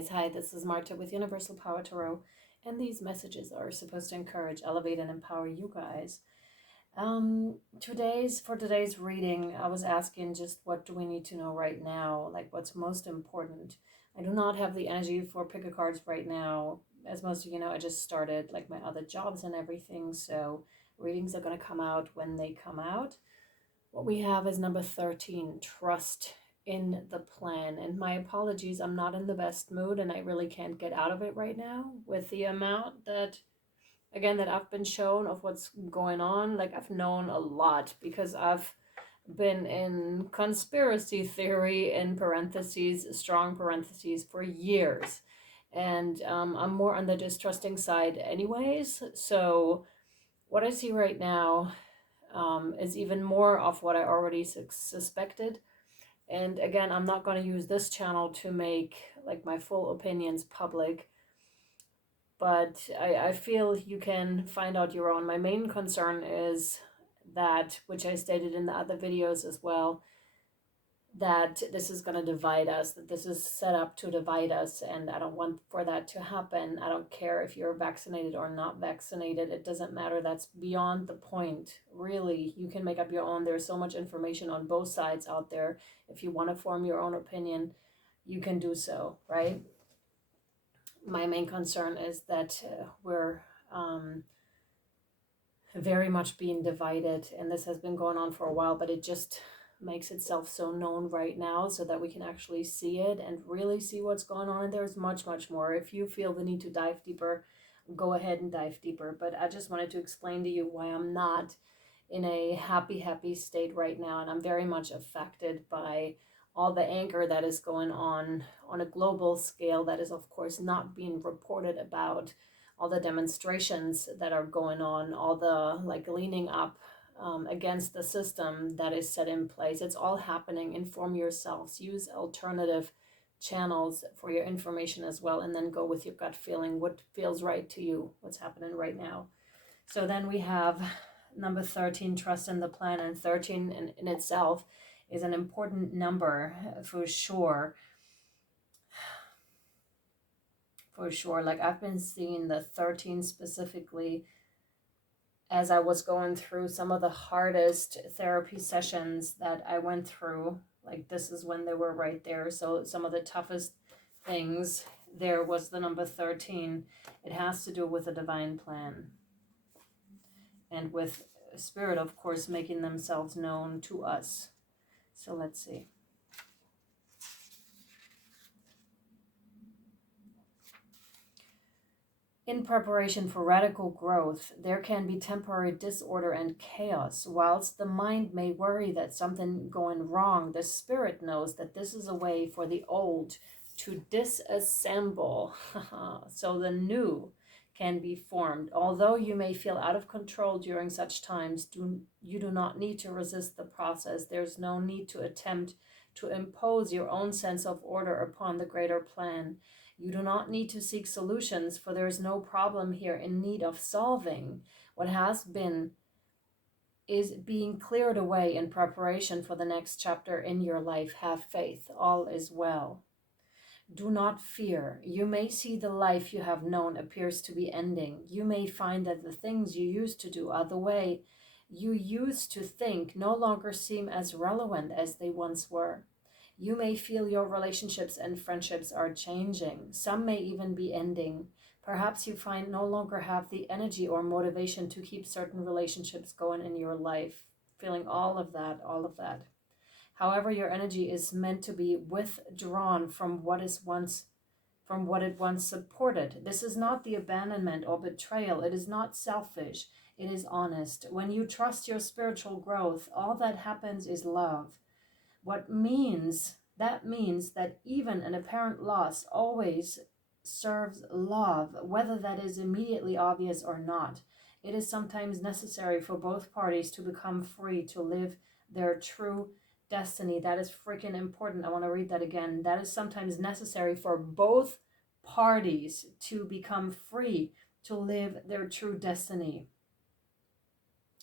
guys. Hi, this is Marta with Universal Power Tarot, and these messages are supposed to encourage, elevate, and empower you guys. For today's reading, I was asking just what do we need to know right now, like what's most important. I do not have the energy for pick a cards right now. As most of you know, I just started like my other jobs and everything, so readings are going to come out when they come out. What we have is number 13, trust in the plan. And my apologies, I'm not in the best mood and I really can't get out of it right now with the amount that, again, that I've been shown of what's going on. Like I've known a lot because I've been in conspiracy theory in parentheses, strong parentheses, for years. And I'm more on the distrusting side anyways. So what I see right now is even more of what I already suspected. And again, I'm not going to use this channel to make like my full opinions public, but I feel you can find out your own. My main concern is that, which I stated in the other videos as well, that this is going to divide us, that this is set up to divide us, and I don't want for that to happen. I don't care if you're vaccinated or not vaccinated. It doesn't matter. That's beyond the point. Really, you can make up your own. There's so much information on both sides out there. If you want to form your own opinion, you can do so, right? My main concern is that we're very much being divided, and this has been going on for a while, but it just makes itself so known right now so that we can actually see it and really see what's going on. And there's much more. If you feel the need to dive deeper, go ahead and dive deeper, but I just wanted to explain to you why I'm not in a happy state right now, and I'm very much affected by all the anger that is going on a global scale that is of course not being reported about, all the demonstrations that are going on, all the like leaning up against the system that is set in place. It's all happening. Inform yourselves. Use alternative channels for your information as well, and then go with your gut feeling, what feels right to you, what's happening right now. So then we have number 13, trust in the plan, and 13 in itself is an important number for sure. For sure. Like I've been seeing the 13 specifically as I was going through some of the hardest therapy sessions that I went through. Like this is when they were right there. So some of the toughest things, there was the number 13. It has to do with a divine plan. And with spirit, of course, making themselves known to us. So let's see. In preparation for radical growth, there can be temporary disorder and chaos. Whilst the mind may worry that something going wrong, the spirit knows that this is a way for the old to disassemble, so the new can be formed. Although you may feel out of control during such times, you do not need to resist the process. There's no need to attempt to impose your own sense of order upon the greater plan. You do not need to seek solutions, for there is no problem here in need of solving. What has been is being cleared away in preparation for the next chapter in your life. Have faith. All is well. Do not fear. You may see the life you have known appears to be ending. You may find that the things you used to do or the way you used to think no longer seem as relevant as they once were. You may feel your relationships and friendships are changing. Some may even be ending. Perhaps you find no longer have the energy or motivation to keep certain relationships going in your life. Feeling all of that. However, your energy is meant to be withdrawn from what it once supported. This is not the abandonment or betrayal. It is not selfish. It is honest. When you trust your spiritual growth, all that happens is love. That means that even an apparent loss always serves love, whether that is immediately obvious or not. It is sometimes necessary for both parties to become free to live their true destiny. That is freaking important. I want to read that again. That is sometimes necessary for both parties to become free to live their true destiny.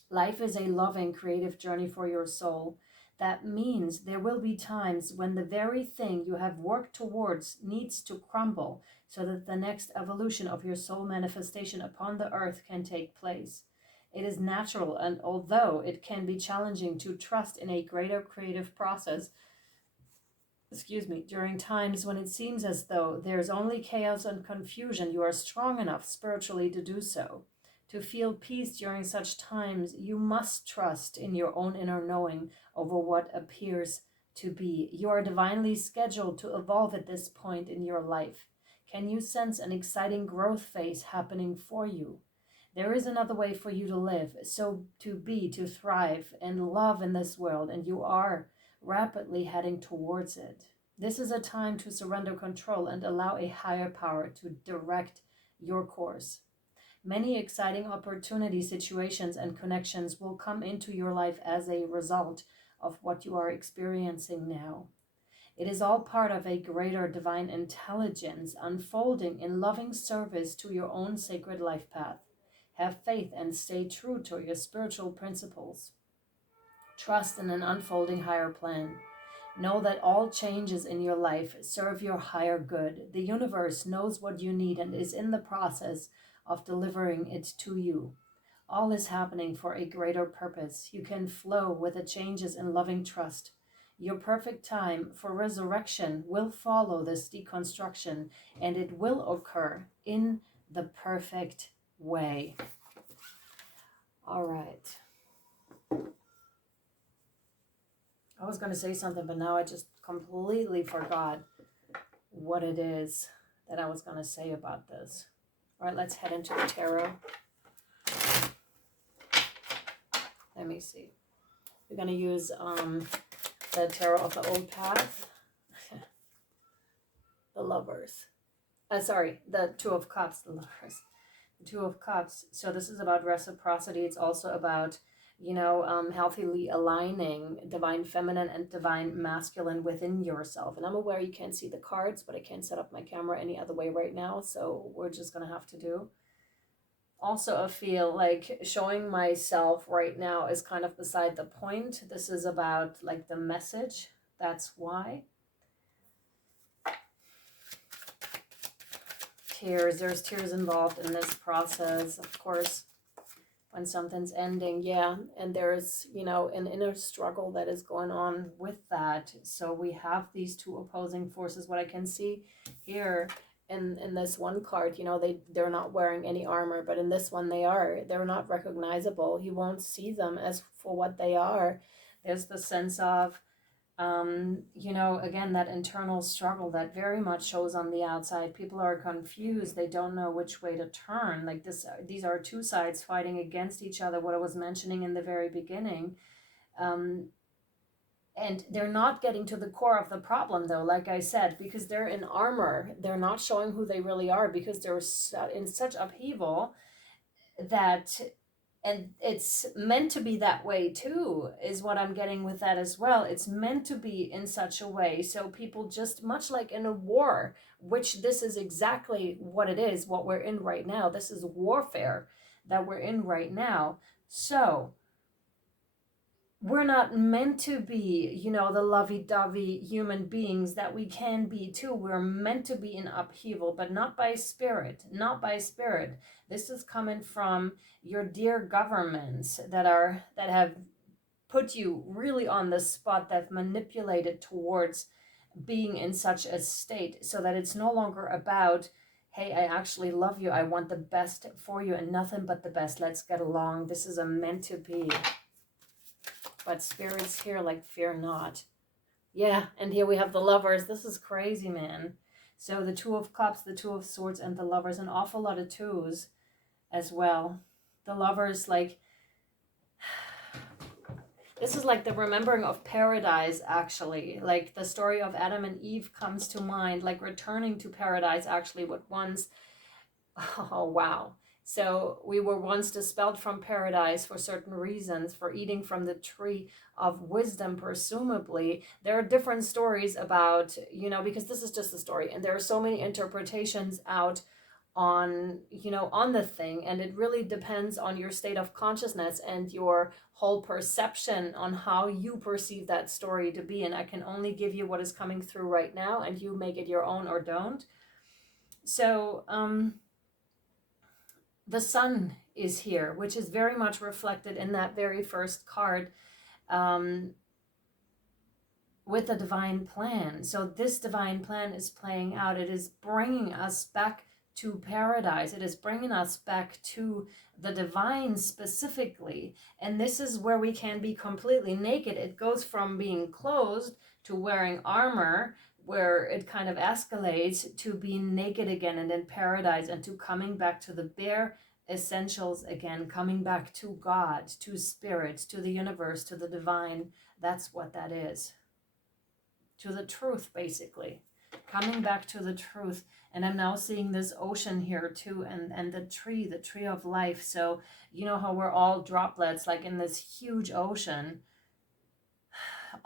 Life is a loving, creative journey for your soul. That means there will be times when the very thing you have worked towards needs to crumble so that the next evolution of your soul manifestation upon the earth can take place. It is natural, and although it can be challenging to trust in a greater creative process, during times when it seems as though there's only chaos and confusion, you are strong enough spiritually to do so. To feel peace during such times, you must trust in your own inner knowing over what appears to be. You are divinely scheduled to evolve at this point in your life. Can you sense an exciting growth phase happening for you? There is another way for you to live, so to be, to thrive and love in this world, and you are rapidly heading towards it. This is a time to surrender control and allow a higher power to direct your course. Many exciting opportunity situations and connections will come into your life as a result of what you are experiencing now. It is all part of a greater divine intelligence unfolding in loving service to your own sacred life path. Have faith and stay true to your spiritual principles. Trust in an unfolding higher plan. Know that all changes in your life serve your higher good. The universe knows what you need and is in the process of delivering it to you. All is happening for a greater purpose. You can flow with the changes in loving trust. Your perfect time for resurrection will follow this deconstruction, and it will occur in the perfect way. All right. I was going to say something, but now I just completely forgot what it is that I was going to say about this. All right, let's head into the tarot. Let me see. We're going to use the tarot of the old path. The lovers. The Two of Cups, the lovers. The Two of Cups. So this is about reciprocity. It's also about, healthily aligning divine feminine and divine masculine within yourself. And I'm aware you can't see the cards, but I can't set up my camera any other way right now. So we're just going to have to do. Also, I feel like showing myself right now is kind of beside the point. This is about like the message. That's why. Tears. There's tears involved in this process, of course, when something's ending. Yeah, and there's, an inner struggle that is going on with that. So we have these two opposing forces. What I can see here in this one card, they're not wearing any armor, but in this one they are. They're not recognizable. You won't see them as for what they are. There's the sense of again, that internal struggle that very much shows on the outside. People are confused. They don't know which way to turn. Like these are two sides fighting against each other, what I was mentioning in the very beginning. And they're not getting to the core of the problem, though, like I said, because they're in armor. They're not showing who they really are because they're in such upheaval that... And it's meant to be that way too, is what I'm getting with that as well. It's meant to be in such a way. So people just, much like in a war, which this is exactly what it is, what we're in right now. This is warfare that we're in right now. So we're not meant to be, the lovey-dovey human beings that we can be too. We're meant to be in upheaval, but not by spirit, not by spirit. This is coming from your dear governments that have put you really on the spot, that have manipulated towards being in such a state, so that it's no longer about, hey, I actually love you, I want the best for you and nothing but the best, let's get along. This is a meant to be. But Spirit's here, like, fear not. Yeah, and here we have the Lovers. This is crazy, man. So the Two of Cups, the Two of Swords, and the Lovers. An awful lot of twos as well. The Lovers, like... This is like the remembering of paradise, actually. Like the story of Adam and Eve comes to mind. Like returning to paradise, actually, what once... Oh, wow. So we were once dispelled from paradise for certain reasons, for eating from the tree of wisdom, presumably. There are different stories about, because this is just a story, and there are so many interpretations out on, you know, on the thing. And it really depends on your state of consciousness and your whole perception on how you perceive that story to be. And I can only give you what is coming through right now, and you make it your own or don't. So the sun is here, which is very much reflected in that very first card, with the divine plan. So this divine plan is playing out. It is bringing us back to paradise. It is bringing us back to the divine specifically. And this is where we can be completely naked. It goes from being clothed to wearing armor, where it kind of escalates to being naked again and in paradise, and to coming back to the bare essentials again, coming back to God, to spirit, to the universe, to the divine. That's what that is. To the truth, basically. Coming back to the truth. And I'm now seeing this ocean here too, and the tree of life. So you know how we're all droplets, like in this huge ocean,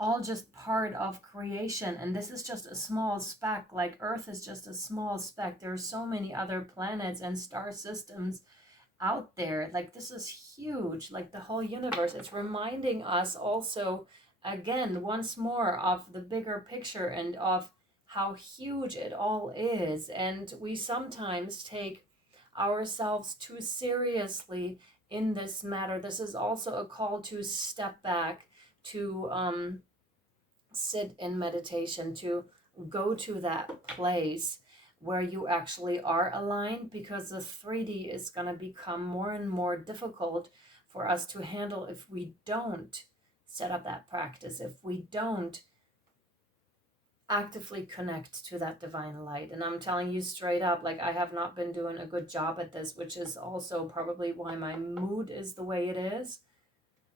all just part of creation. And this is just a small speck, like Earth is just a small speck. There are so many other planets and star systems out there. Like this is huge, like the whole universe. It's reminding us also, again, once more, of the bigger picture and of how huge it all is. And we sometimes take ourselves too seriously in this matter. This is also a call to step back, to sit in meditation, to go to that place where you actually are aligned, because the 3D is going to become more and more difficult for us to handle if we don't set up that practice, if we don't actively connect to that divine light. And I'm telling you straight up, like, I have not been doing a good job at this, which is also probably why my mood is the way it is,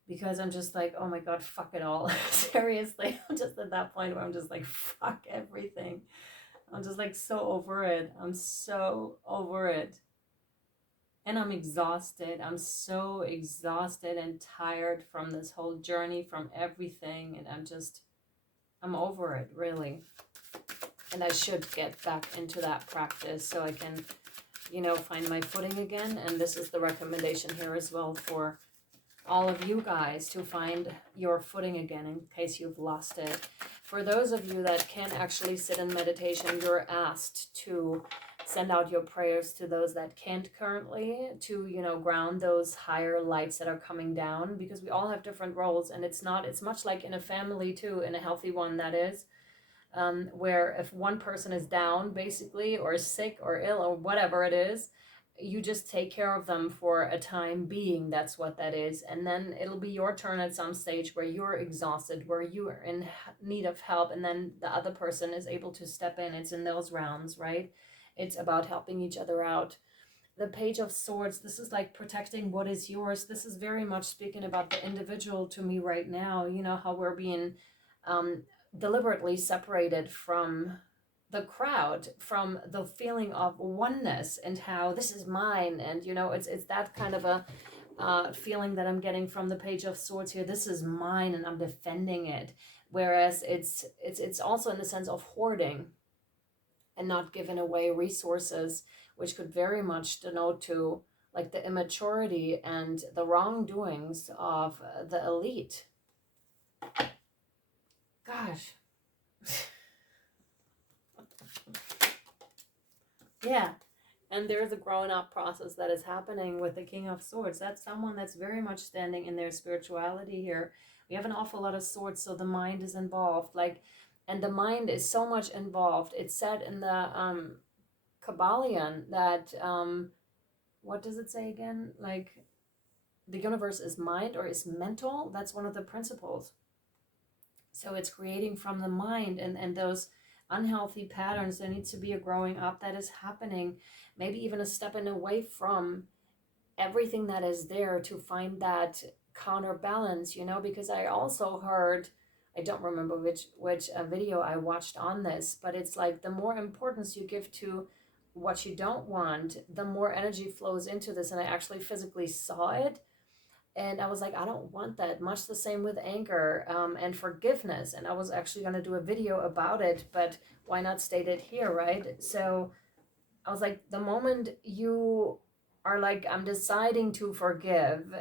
because I'm just like, oh my God, fuck it all. Seriously, I'm just at that point where I'm just like, fuck everything. I'm just like so over it. I'm so over it. And I'm exhausted. I'm so exhausted and tired from this whole journey, from everything. And I'm over it, really. And I should get back into that practice so I can, you know, find my footing again. And this is the recommendation here as well for all of you guys, to find your footing again in case you've lost it. For those of you that can't actually sit in meditation, you're asked to send out your prayers to those that can't currently, to, you know, ground those higher lights that are coming down, because we all have different roles. And it's much like in a family too, in a healthy one, that is, where if one person is down basically, or sick or ill or whatever it is, you just take care of them for a time being. That's what that is. And then it'll be your turn at some stage where you're exhausted, where you are in need of help, and then the other person is able to step in. It's in those rounds, right? It's about helping each other out. The Page of Swords, this is like protecting what is yours. This is very much speaking about the individual to me right now. You know how we're being deliberately separated from the crowd, from the feeling of oneness, and how this is mine. And you know, it's that kind of a feeling that I'm getting from the Page of Swords here. This is mine and I'm defending it. Whereas it's also in the sense of hoarding and not giving away resources, which could very much denote to like the immaturity and the wrongdoings of the elite. Gosh. Yeah. And there's a growing up process that is happening with the King of Swords. That's someone that's very much standing in their spirituality here. We have an awful lot of swords, so the mind is involved. Like, and the mind is so much involved. It's said in the Kabbalion that, what does it say again? Like, the universe is mind or is mental. That's one of the principles. So it's creating from the mind, and those unhealthy patterns. There needs to be a growing up that is happening, maybe even a stepping away from everything that is there to find that counterbalance, you know, because I also heard, I don't remember which video I watched on this, but it's like the more importance you give to what you don't want, the more energy flows into this. And I actually physically saw it. And I was like, I don't want that. Much the same with anger and forgiveness. And I was actually going to do a video about it, but why not state it here, right? So I was like, the moment you are like, I'm deciding to forgive,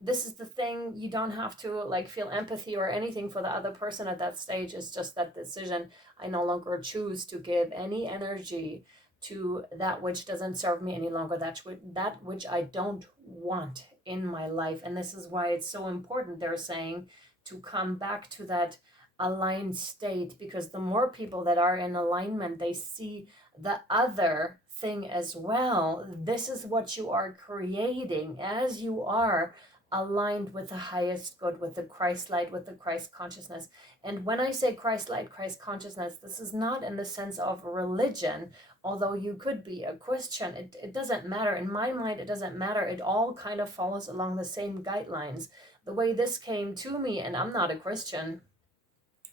this is the thing. You don't have to like feel empathy or anything for the other person at that stage. It's just that decision. I no longer choose to give any energy to that which doesn't serve me any longer, that which I don't want in my life. And this is why it's so important, they're saying, to come back to that aligned state, because the more people that are in alignment, they see the other thing as well. This is what you are creating as you are aligned with the highest good, with the Christ light, with the Christ consciousness. And when I say Christ light, Christ consciousness, this is not in the sense of religion, although you could be a Christian. It doesn't matter. In my mind, it doesn't matter. It all kind of follows along the same guidelines. The way this came to me, and I'm not a Christian,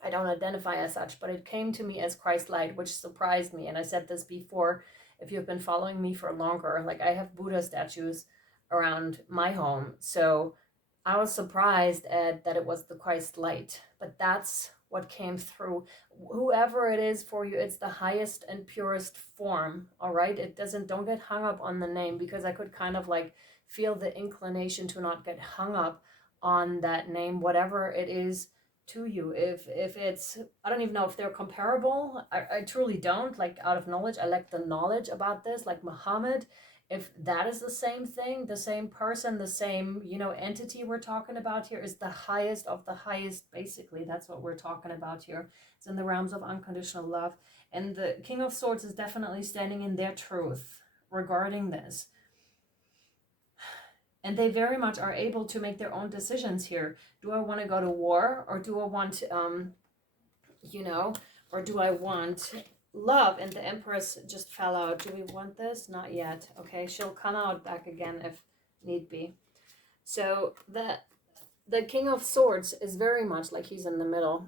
I don't identify as such, but it came to me as Christ light, which surprised me. And I said this before, if you've been following me for longer, like I have Buddha statues around my home. So I was surprised at that it was the Christ light, but that's what came through. Whoever it is for you, it's the highest and purest form. All right. Don't get hung up on the name, because I could kind of like feel the inclination to not get hung up on that name, whatever it is to you. If it's, I don't even know if they're comparable. I truly don't, like, out of knowledge. I like the knowledge about this, like Muhammad, if that is the same thing, the same person, the same, entity we're talking about here, is the highest of the highest. Basically, that's what we're talking about here. It's in the realms of unconditional love. And the King of Swords is definitely standing in their truth regarding this. And they very much are able to make their own decisions here. Do I want to go to war, or do I want, or do I want love? And the Empress just fell out. Do we want this? Not yet. Okay, she'll come out back again if need be. So the King of Swords is very much like, he's in the middle,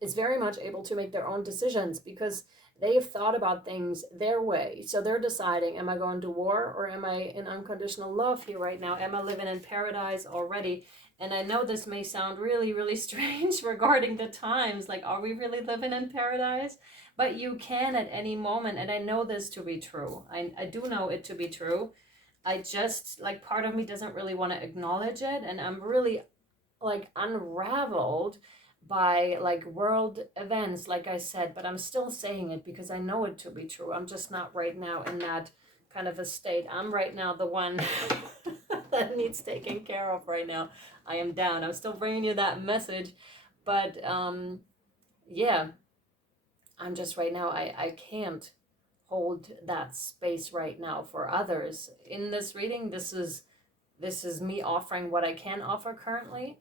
is very much able to make their own decisions, because they've thought about things their way. So they're deciding, am I going to war, or am I in unconditional love here right now? Am I living in paradise already? And I know this may sound really, really strange regarding the times. Like, are we really living in paradise? But you can at any moment. And I know this to be true. I do know it to be true. I just, like, part of me doesn't really want to acknowledge it. And I'm really, like, unraveled by, like, world events, like I said, but I'm still saying it because I know it to be true. I'm just not right now in that kind of a state. I'm right now the one that needs taken care of right now. I am down. I'm still bringing you that message, but yeah, I'm just right now, I can't hold that space right now for others. In this reading, this is me offering what I can offer currently.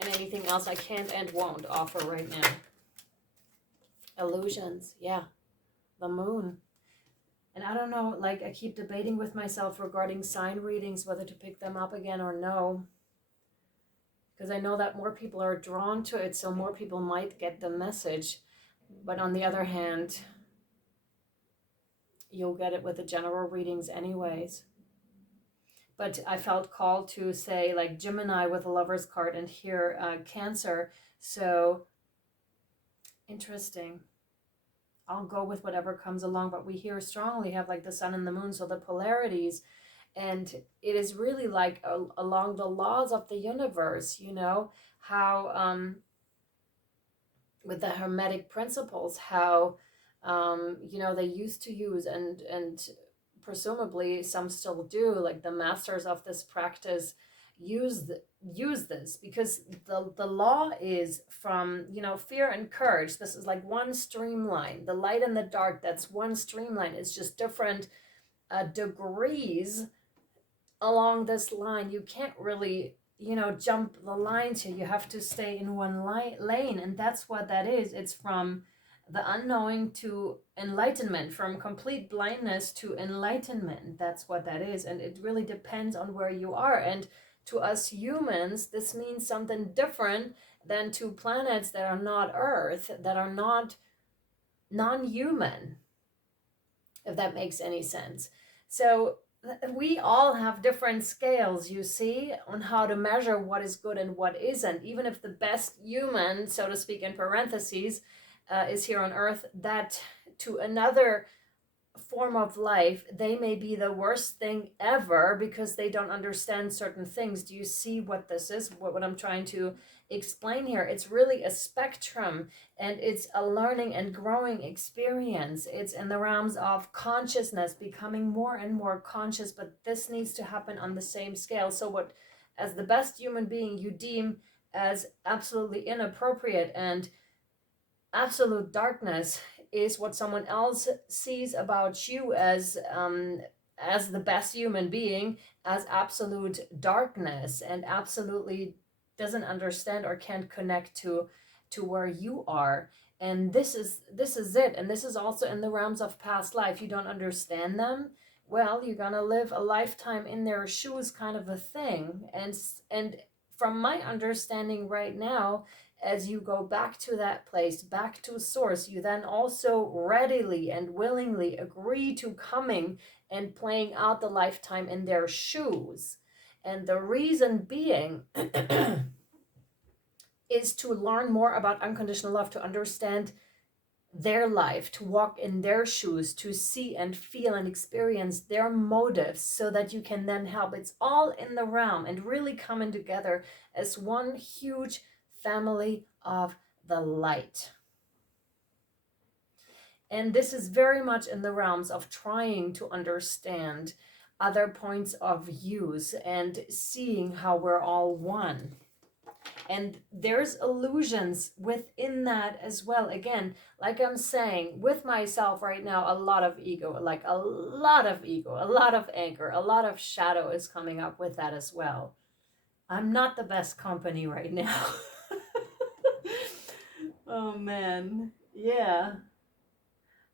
And anything else I can't and won't offer right now. Illusions, yeah. The moon. And I don't know, like, I keep debating with myself regarding sign readings, whether to pick them up again or no. Because I know that more people are drawn to it, so more people might get the message. But on the other hand, you'll get it with the general readings anyways. But I felt called to say, like, Gemini with a Lover's card, and here Cancer. So interesting. I'll go with whatever comes along, but we here strongly have, like, the sun and the moon, so the polarities. And it is really like along the laws of the universe, how with the Hermetic principles, how they used to use, and presumably some still do, like the masters of this practice use this, because the law is from fear and courage. This is like one streamline. The light and the dark, that's one streamline. It's just different degrees along this line. You can't really jump the lines here. You have to stay in one lane, and that's what that is. It's from the unknowing to enlightenment, from complete blindness to enlightenment. That's what that is. And it really depends on where you are. And to us humans, this means something different than to planets that are not Earth, that are not non-human, if that makes any sense. So we all have different scales, you see, on how to measure what is good and what isn't. Even if the best human, so to speak, in parentheses, is here on Earth, that to another form of life, they may be the worst thing ever because they don't understand certain things. Do you see what this is? What I'm trying to explain here? It's really a spectrum, and it's a learning and growing experience. It's in the realms of consciousness, becoming more and more conscious, but this needs to happen on the same scale. So what, as the best human being, you deem as absolutely inappropriate and absolute darkness is what someone else sees about you as the best human being, as absolute darkness, and absolutely doesn't understand or can't connect to where you are. And this is it. And this is also in the realms of past life. You don't understand them, well, you're gonna live a lifetime in their shoes, kind of a thing. And from my understanding right now, as you go back to that place, back to source, you then also readily and willingly agree to coming and playing out the lifetime in their shoes. And the reason being is to learn more about unconditional love, to understand their life, to walk in their shoes, to see and feel and experience their motives so that you can then help. It's all in the realm and really coming together as one huge family of the light. And this is very much in the realms of trying to understand other points of views and seeing how we're all one. And there's illusions within that as well. Again, like I'm saying, with myself right now, a lot of ego, like a lot of ego, a lot of anger, a lot of shadow is coming up with that as well. I'm not the best company right now. Oh man, yeah.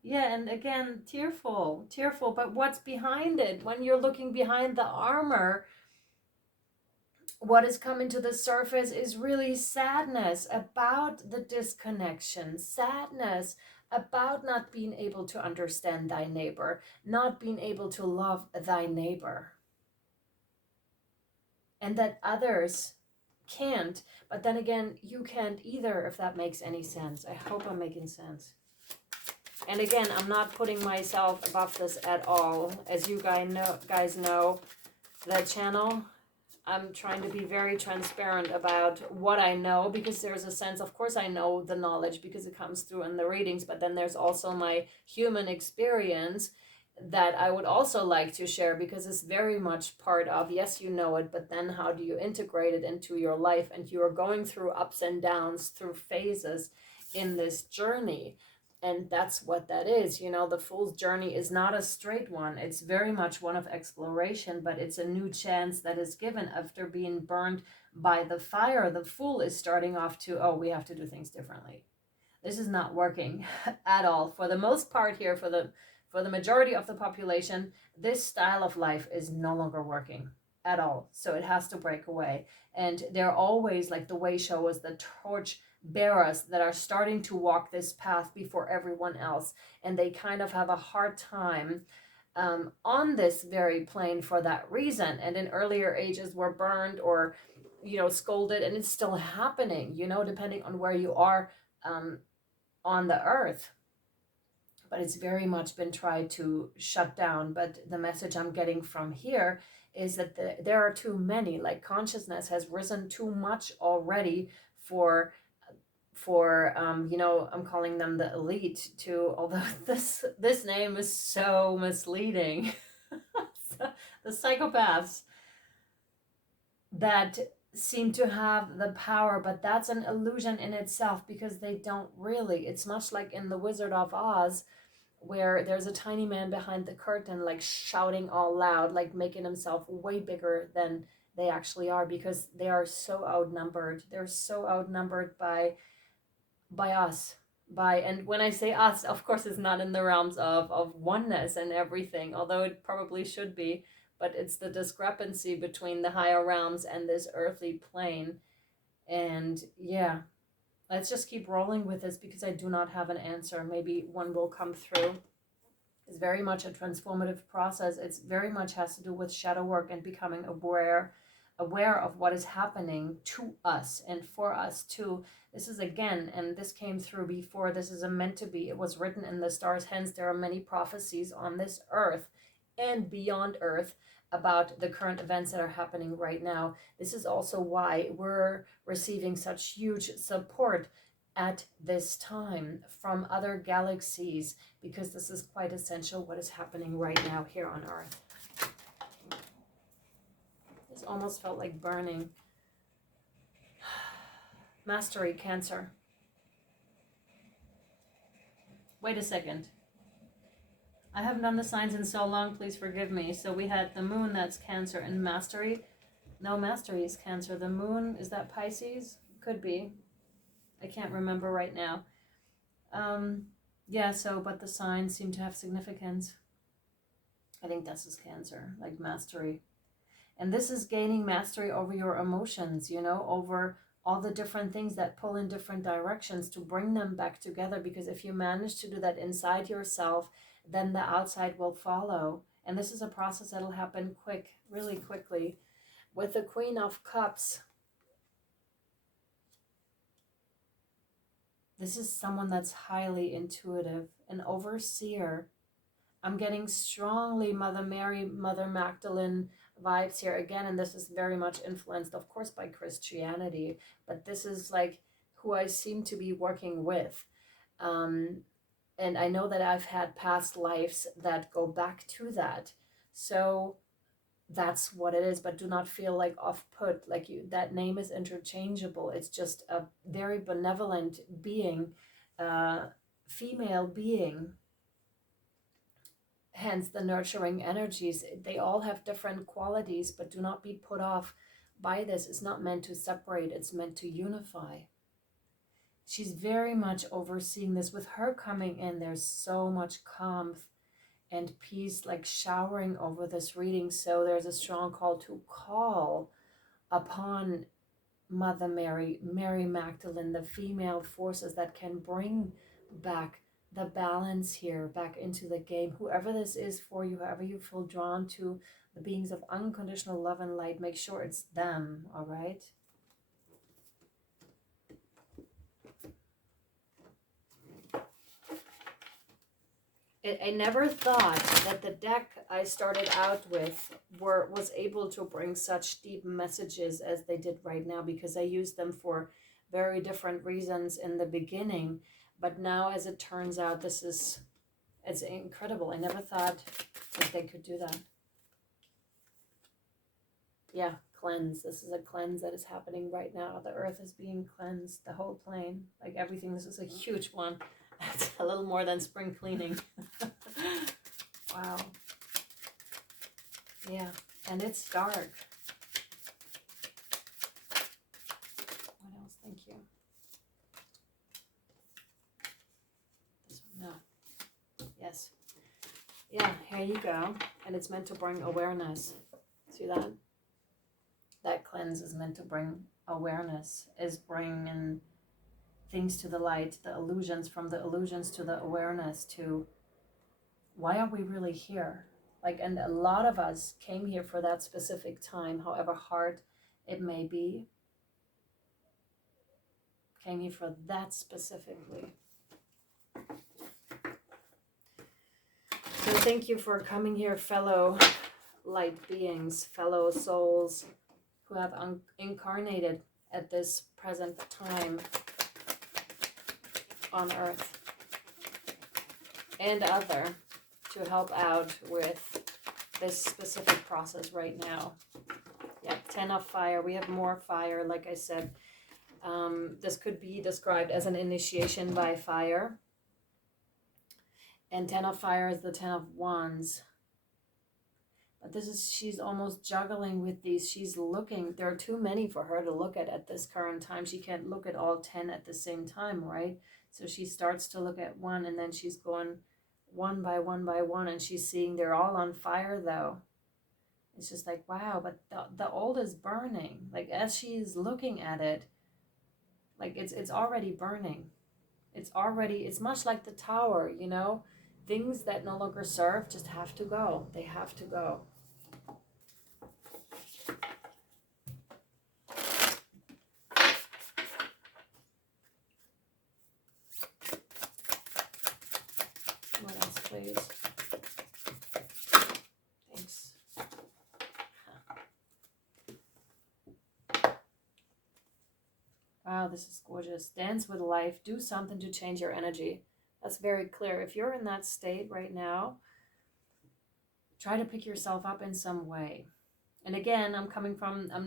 Yeah, and again, tearful, but what's behind it? When you're looking behind the armor, what is coming to the surface is really sadness about the disconnection, sadness about not being able to understand thy neighbor, not being able to love thy neighbor. And that others can't, but then again, you can't either, if that makes any sense. I hope I'm making sense. And again, I'm not putting myself above this at all. As you guys know, that channel, I'm trying to be very transparent about what I know, because there's a sense, of course I know the knowledge because it comes through in the readings, but then there's also my human experience that I would also like to share, because it's very much part of, yes, you know it, but then how do you integrate it into your life? And you are going through ups and downs, through phases in this journey. And that's what that is. You know, the Fool's journey is not a straight one. It's very much one of exploration, but it's a new chance that is given after being burned by the fire. The Fool is starting off to, oh, we have to do things differently. This is not working at all. For the most part here, for the majority of the population, this style of life is no longer working at all. So it has to break away. And they're always, like the Way show was, the torch bearers that are starting to walk this path before everyone else. And they kind of have a hard time on this very plane for that reason. And in earlier ages were burned or, you know, scolded, and it's still happening, you know, depending on where you are on the earth. But it's very much been tried to shut down. But the message I'm getting from here is that there are too many, like consciousness has risen too much already for you know, I'm calling them the elite, to, although this name is so misleading. The psychopaths that seem to have the power, but that's an illusion in itself, because they don't really. It's much like in the Wizard of Oz, where there's a tiny man behind the curtain, like shouting all loud, like making himself way bigger than they actually are, because they are so outnumbered. They're so outnumbered by us. And when I say us, of course, it's not in the realms of oneness and everything, although it probably should be, but it's the discrepancy between the higher realms and this earthly plane. And yeah, let's just keep rolling with this, because I do not have an answer. Maybe one will come through. It's very much a transformative process. It's very much has to do with shadow work and becoming aware aware of what is happening to us and for us too. This is again, and this came through before, this is a meant to be. It was written in the stars, hence there are many prophecies on this earth and beyond earth about the current events that are happening right now. This is also why we're receiving such huge support at this time from other galaxies, because this is quite essential what is happening right now here on earth. This almost felt like burning. Mastery, Cancer. Wait a second. I haven't done the signs in so long, please forgive me. So we had the moon, that's Cancer, and mastery. No, mastery is Cancer. The moon, is that Pisces? Could be. I can't remember right now. Yeah, so, but the signs seem to have significance. I think this is Cancer, like mastery. And this is gaining mastery over your emotions, you know, over all the different things that pull in different directions to bring them back together. Because if you manage to do that inside yourself, then the outside will follow. And this is a process that'll happen quick, really quickly. With the Queen of Cups, this is someone that's highly intuitive, an overseer. I'm getting strongly Mother Mary, Mother Magdalene vibes here again, and this is very much influenced, of course, by Christianity, but this is like who I seem to be working with. And I know that I've had past lives that go back to that. So that's what it is, but do not feel like off-put, like you, that name is interchangeable. It's just a very benevolent being, female being, hence the nurturing energies. They all have different qualities, but do not be put off by this. It's not meant to separate, it's meant to unify. She's very much overseeing this. With her coming in, there's so much calm and peace like showering over this reading. So there's a strong call to call upon Mother Mary, Mary Magdalene, the female forces that can bring back the balance here, back into the game. Whoever this is for you, whoever you feel drawn to, the beings of unconditional love and light, make sure it's them, all right? I never thought that the deck I started out with was able to bring such deep messages as they did right now, because I used them for very different reasons in the beginning. But now, as it turns out, it's incredible. I never thought that they could do that. Yeah, cleanse. This is a cleanse that is happening right now. The earth is being cleansed, the whole plane, like everything. This is a huge one. That's a little more than spring cleaning. Wow. Yeah, and it's dark. What else? Thank you. This one, no. Yes. Yeah, here you go. And it's meant to bring awareness. See that? That cleanse is meant to bring awareness, is bringing things to the light, the illusions, from the illusions to the awareness, to why are we really here? Like, and a lot of us came here for that specific time, however hard it may be, came here for that specifically. So thank you for coming here, fellow light beings, fellow souls who have incarnated at this present time on earth, and other, to help out with this specific process right now. Yeah, 10 of fire. We have more fire, like I said. This could be described as an initiation by fire. And 10 of fire is the 10 of wands. But this is, she's almost juggling with these. She's looking, there are too many for her to look at this current time. She can't look at all 10 at the same time, right? So she starts to look at one, and then she's going one by one by one, and she's seeing they're all on fire though. It's just like, wow, but the old is burning. Like, as she's looking at it, like it's already burning. It's much like the tower, you know? Things that no longer serve just have to go. They have to go. please. Thanks. Wow, this is gorgeous. Dance with life. Do something to change your energy. That's very clear. If you're in that state right now, try to pick yourself up in some way. And again, I'm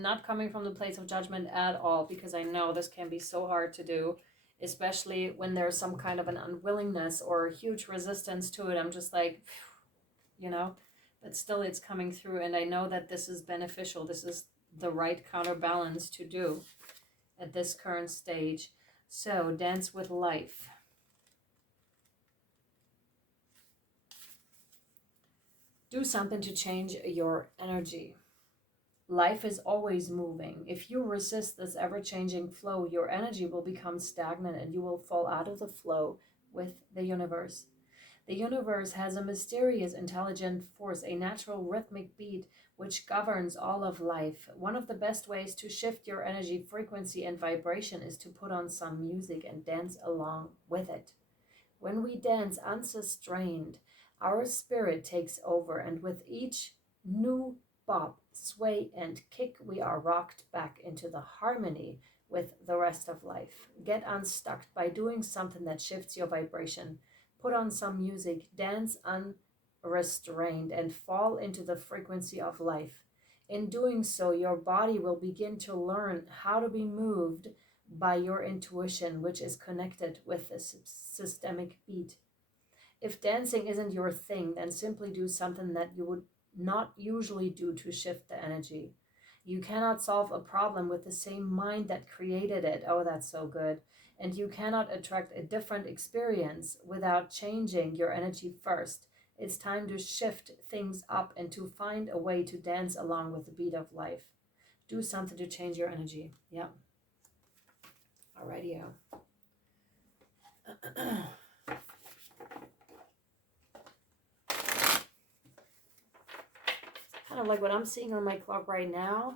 not coming from the place of judgment at all, because I know this can be so hard to do, especially when there's some kind of an unwillingness or a huge resistance to it. I'm just like, you know, but still it's coming through. And I know that this is beneficial. This is the right counterbalance to do at this current stage. So dance with life. Do something to change your energy. Life is always moving. If you resist this ever-changing flow, your energy will become stagnant and you will fall out of the flow with the universe. The universe has a mysterious, intelligent force, a natural rhythmic beat which governs all of life. One of the best ways to shift your energy frequency and vibration is to put on some music and dance along with it. When we dance unrestrained, our spirit takes over, and with each new bop, sway, and kick, we are rocked back into the harmony with the rest of life. Get unstuck by doing something that shifts your vibration. Put on some music, dance unrestrained, and fall into the frequency of life. In doing so, your body will begin to learn how to be moved by your intuition, which is connected with the systemic beat. If dancing isn't your thing, then simply do something that you would not usually do to shift the energy. You cannot solve a problem with the same mind that created it. Oh, that's so good. And you cannot attract a different experience without changing your energy first. It's time to shift things up and to find a way to dance along with the beat of life. Do something to change your energy. Yeah. Alrighty. Kind of like what I'm seeing on my clock right now.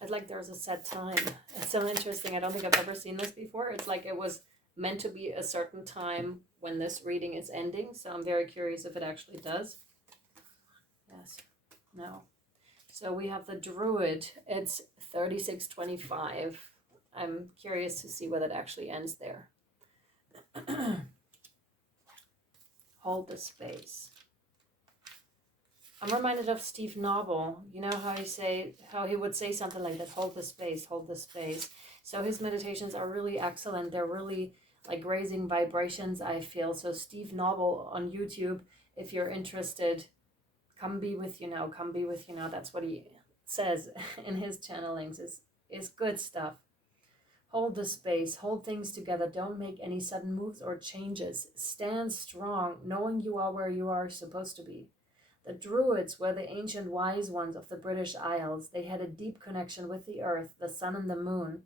It's like there's a set time. It's so interesting. I don't think I've ever seen this before. It's like it was meant to be a certain time when this reading is ending. So I'm very curious if it actually does. Yes. No. So we have the Druid. It's 36:25. I'm curious to see whether it actually ends there. Hold the space. I'm reminded of Steve Noble. You know how he would say something like that, hold the space, hold the space. So his meditations are really excellent. They're really like raising vibrations, I feel. So Steve Noble on YouTube, if you're interested, come be with you now, come be with you now. That's what he says in his channelings, is good stuff. Hold the space, hold things together. Don't make any sudden moves or changes. Stand strong, knowing you are where you are supposed to be. The Druids were the ancient wise ones of the British Isles. They had a deep connection with the earth, the sun, and the moon.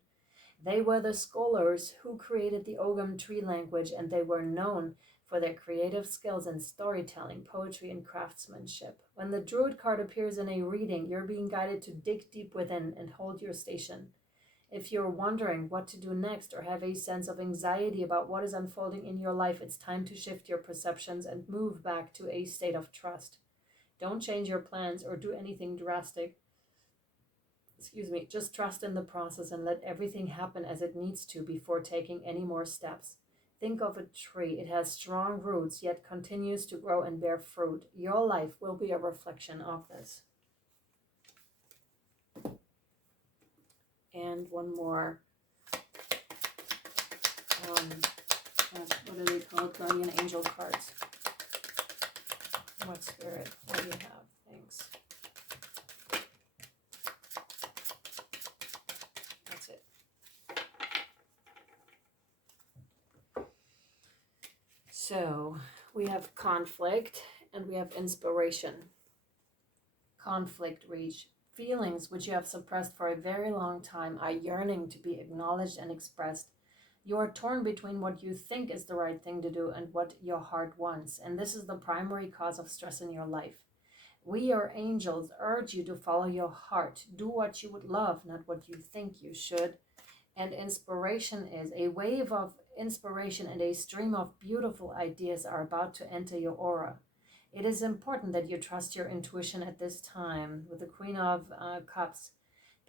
They were the scholars who created the Ogham tree language, and they were known for their creative skills in storytelling, poetry, and craftsmanship. When the Druid card appears in a reading, you're being guided to dig deep within and hold your station. If you're wondering what to do next or have a sense of anxiety about what is unfolding in your life, it's time to shift your perceptions and move back to a state of trust. Don't change your plans or do anything drastic. Just trust in the process and let everything happen as it needs to before taking any more steps. Think of a tree. It has strong roots, yet continues to grow and bear fruit. Your life will be a reflection of this. And one more. What are they called? Guardian angel cards. What spirit? What do you have? Thanks. That's it. So we have conflict and we have inspiration. Conflict reach. Feelings which you have suppressed for a very long time are yearning to be acknowledged and expressed. You are torn between what you think is the right thing to do and what your heart wants, and this is the primary cause of stress in your life. We, your angels, urge you to follow your heart. Do what you would love, not what you think you should. And inspiration is a wave of inspiration and a stream of beautiful ideas are about to enter your aura. It is important that you trust your intuition at this time. With the Queen of Cups,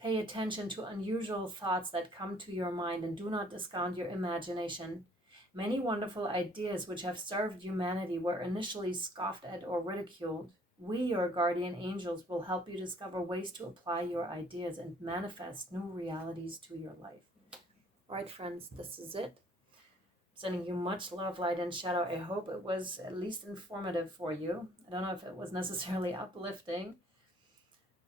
pay attention to unusual thoughts that come to your mind and do not discount your imagination. Many wonderful ideas which have served humanity were initially scoffed at or ridiculed. We, your guardian angels, will help you discover ways to apply your ideas and manifest new realities to your life. All right, friends, this is it. Sending you much love, light, and shadow. I hope it was at least informative for you. I don't know if it was necessarily uplifting,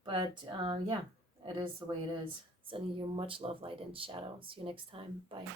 but yeah, it is the way it is. Sending you much love, light, and shadow. See you next time. Bye.